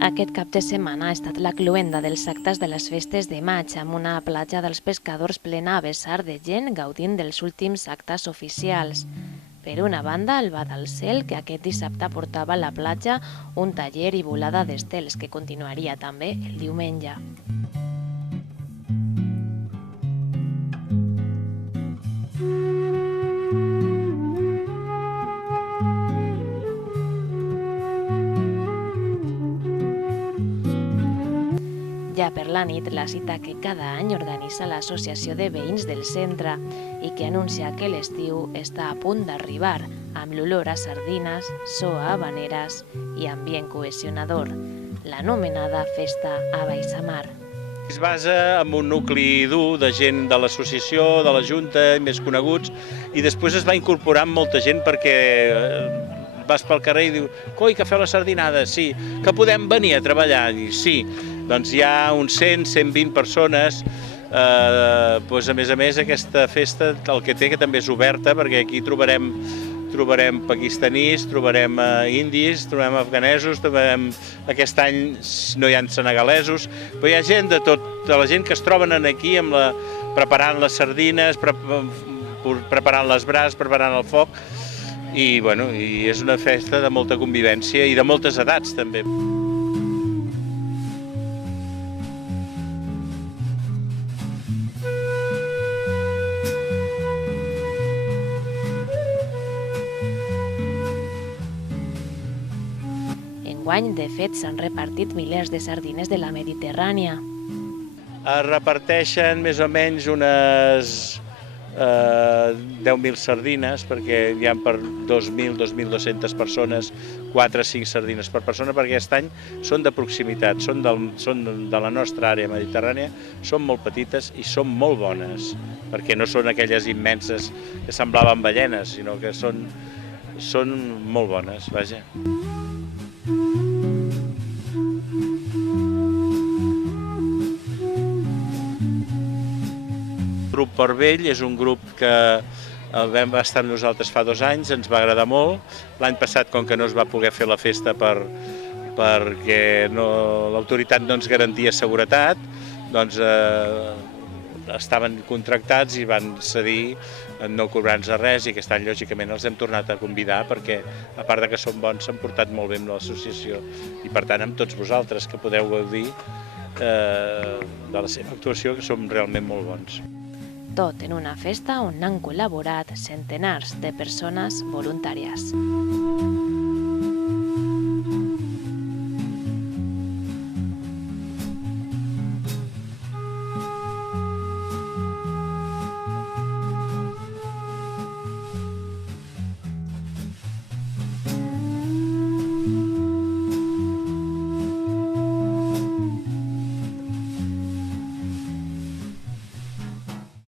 Aquest cap de setmana ha estat la cloenda dels actes de les festes de maig, amb una platja dels pescadors plena a vessar de gent gaudint dels últims actes oficials. Per una banda, el Bad al Cel, que aquest dissabte portava a la platja un taller i volada d'estels, que continuaria també el diumenge. Ja per la nit, la cita que cada any organitza l'Associació de Veïns del Centre i que anuncia que l'estiu està a punt d'arribar, amb l'olor a sardines, so a habaneres i ambient cohesionador, l'anomenada Festa a Baixamar. Es basa en un nucli dur de gent de l'associació, de la Junta, més coneguts, i després es va incorporant molta gent perquè vas pel carrer i dius «Coi, que feu la sardinada?» «Sí». «Que podem venir a treballar?» I sí. Doncs hi ha uns 100-120 persones. A més, aquesta festa el que té que també és oberta, perquè aquí trobarem pakistanís, trobarem indis, trobarem afganesos, aquest any no hi ha senegalesos, però hi ha gent de tota la gent que es troben aquí preparant les sardines, preparant les brases, preparant el foc, i és una festa de molta convivència i de moltes edats també. Enguany, de fet, s'han repartit milers de sardines de la Mediterrània. Es reparteixen més o menys unes 10.000 sardines, perquè hi ha per 2.000-2.200 persones, 4 o 5 sardines per persona, perquè aquest any són de proximitat, són de la nostra àrea mediterrània, són molt petites i són molt bones, perquè no són aquelles immenses que semblaven ballenes, sinó que són molt bones, vaja. El grup Port Vell és un grup que vam estar amb nosaltres fa 2 anys, ens va agradar molt. L'any passat, com que no es va poder fer la festa perquè l'autoritat no ens garantia seguretat, doncs estaven contractats i van cedir no cobrar-nos res, i aquest any, lògicament, els hem tornat a convidar perquè, a part que són bons, s'han portat molt bé amb l'associació i, per tant, amb tots vosaltres que podeu gaudir de la seva actuació, que som realment molt bons. Tot en una festa on han col·laborat centenars de persones voluntàries.